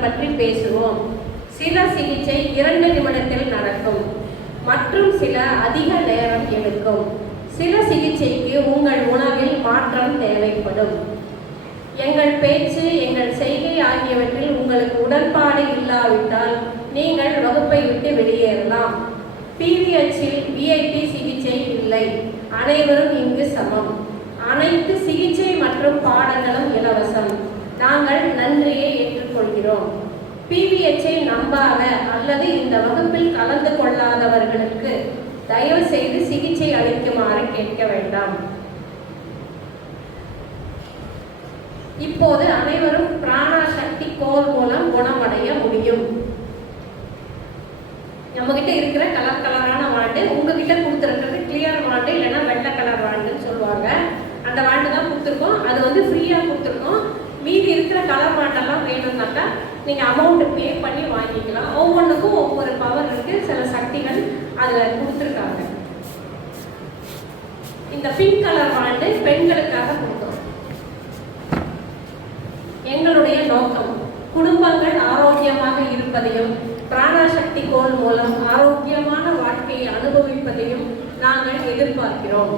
பற்றி பேசுவோம். சில சிகிச்சை இரண்டு நிமிடத்தில் நடக்கும். மற்றும் சில அதிக நேரம் எடுக்கும். சில சிகிச்சைக்கு உங்கள் உணவில் மாற்றம் தேவைப்படும். எங்கள் பேச்சு எங்கள் செய்கை ஆகியவற்றில் உங்களுக்கு உடன்பாடு இல்லாவிட்டால் நீங்கள் வகுப்பை விட்டு வெளியேறலாம். பிவிஹெச்சில் விஐபி சிகிச்சை இல்லை. அனைவரும் இங்கு சமம். அனைத்து சிகிச்சை மற்றும் பாடங்களும் இலவசம். நாங்கள் நன்றி. கொள்கிறோம் பிவிஎச்சை நம்பாத அல்லது இந்த வகுப்பில் கலந்து கொள்ளாதவர்களுக்கு தயவு செய்து சிகிச்சை அளிக்குமாறு கேட்க வேண்டாம். இப்போது அனைவரும் பிராணா சக்தி கோல் மூலம் குணமடைய முடியும். நம்ம கிட்ட இருக்கிற கலர் கலரான வாண்டு உங்ககிட்ட கொடுத்துருக்கிறது கிளியர் வாண்டு இல்லைன்னா வெள்ளை கலர் வாண்டுன்னு சொல்லுவாங்க. அந்த வாண்டு தான் கொடுத்துருக்கோம். அது வந்து ஃப்ரீயாக கொடுத்துருக்கோம். மீதி இருக்கிற கலர் மாட்டெல்லாம் வேணும்னாக்கா நீங்கள் அமௌண்ட் பே பண்ணி வாங்கிக்கலாம். ஒவ்வொன்றுக்கும் ஒவ்வொரு பவர் இருக்கு. சில சக்திகள் அதில் கொடுத்துருக்காங்க. இந்த பிங்க் கலர் வாண்டு பெண்களுக்காக கொடுத்தோம். எங்களுடைய நோக்கம் குடும்பங்கள் ஆரோக்கியமாக இருப்பதையும் பிராணசக்தி கோல் மூலம் ஆரோக்கியமான வாழ்க்கையை அனுபவிப்பதையும் நாங்கள் எதிர்பார்க்கிறோம்.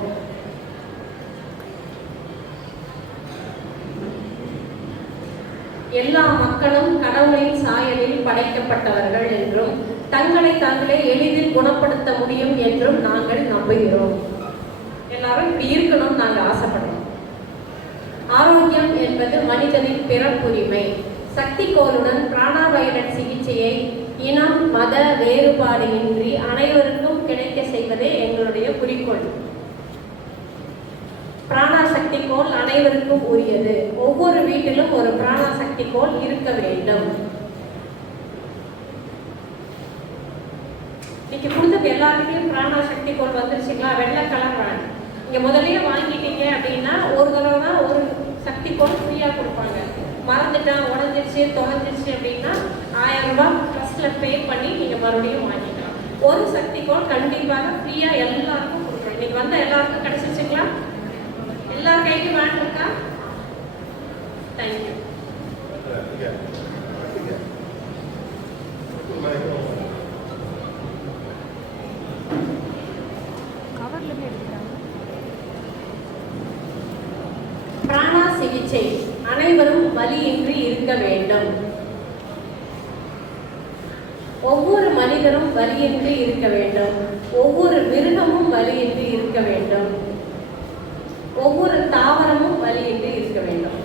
எல்லா மக்களும் கடவுளின் சாயலில் படைக்கப்பட்டவர்கள் என்றும் தங்களை தாங்களே எளிதில் குணப்படுத்த முடியும் என்றும் நாங்கள் நம்புகிறோம். எல்லாரும் இப்படி இருக்கணும்னு நாங்கள் ஆசைப்படுறோம். ஆரோக்கியம் என்பது மனிதனின் பிறப்புரிமை. சக்தி கோலுடன் பிராணாவயலட் சிகிச்சையை இனம் மத வேறுபாடு இன்றி அனைவருக்கும் கிடைக்க செய்வதே எங்களுடைய குறிக்கோள். சக்தி கோல் அனைவருக்கும் உரியது. ஒவ்வொரு வீட்டிலும் ஒரு பிராணாசக்தி கோல் இருக்க வேண்டும். இன்னைக்கு கொடுத்தது எல்லாருக்கும் பிராணாசக்தி கோல் வந்துருச்சுங்களா? வெள்ளை கலர் வேணும் இங்க முதலே வாங்கிட்டீங்க அப்படின்னா ஒரு தடவை தான் ஒரு சக்தி கோல் ஃப்ரீயா கொடுப்பாங்க. மறந்துட்டான் உடஞ்சிருச்சு தொலைஞ்சிருச்சு அப்படின்னா ஆயிரம் ரூபாய் ஃபர்ஸ்ட்ல பே பண்ணி நீங்க மறுபடியும் வாங்கிக்கலாம். ஒரு சக்தி கோல் கண்டிப்பாக ஃப்ரீயா எல்லாருக்கும் கொடுக்குறோம் இன்னைக்கு வந்த எல்லாருக்கும் கிடைச்சிருச்சுங்களா எல்லா கைக்கும் வேன் இருக்கா தேங்க்யூ கவர்லேருந்து எடுக்கிறாங்க பிராணா சிகிச்சை. அனைவரும் வலியின்றி இருக்க வேண்டும். ஒவ்வொரு மனிதரும் வலியின்றி இருக்க வேண்டும். ஒவ்வொரு மிருகமும் வலியின்றி இருக்க வேண்டும். ஒவ்வொரு தாவரமும் வலியின்றி இருக்க வேண்டும்.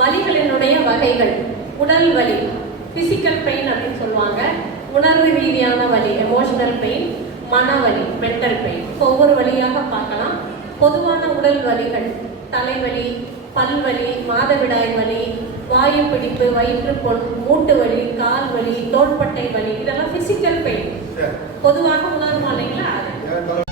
வலிகளினுடைய வகைகள் உடல் வலி பிசிக்கல் பெயின் அப்படின்னு சொல்லுவாங்க. உணர்வு ரீதியான வலி எமோஷனல் பெயின் மனவலி மென்டல் பெயின் ஒவ்வொரு வழியாக பார்க்கலாம். பொதுவான உடல் வலிகள் தலைவலி பல்வலி மாதவிடாய் வலி வாயு பிடிப்பு வயிற்றுப்புண் மூட்டு வலி கால் வலி தோள்பட்டை வலி இதெல்லாம் பிசிக்கல் பெயின் பொதுவாக உணர்மா இல்லைங்களா?